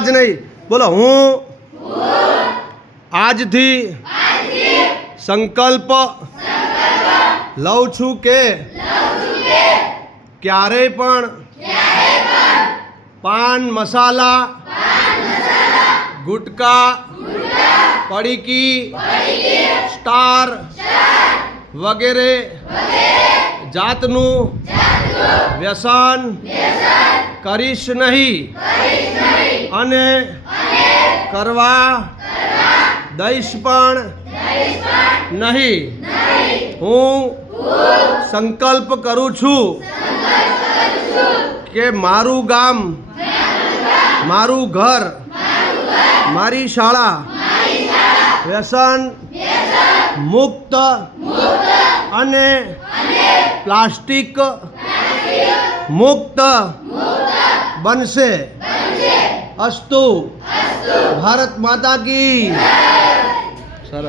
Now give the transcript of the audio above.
અવાજ નહીં, બોલો હું આજથી સંકલ્પ લઉં છું કે ક્યારેય પણ પાન મસાલા, ગુટકા, પડીકી, સ્ટાર વગેરે જાતનું વ્યસન કરીશ નહીં અને કરવા દઈશ પણ નહીં. હું સંકલ્પ કરું છું કે મારું ગામ, મારું ઘર, મારી શાળા વ્યસન મુક્ત અને પ્લાસ્ટિક મુક્ત બનશે. અસ્તુ. ભારત માતા કી. સરસ.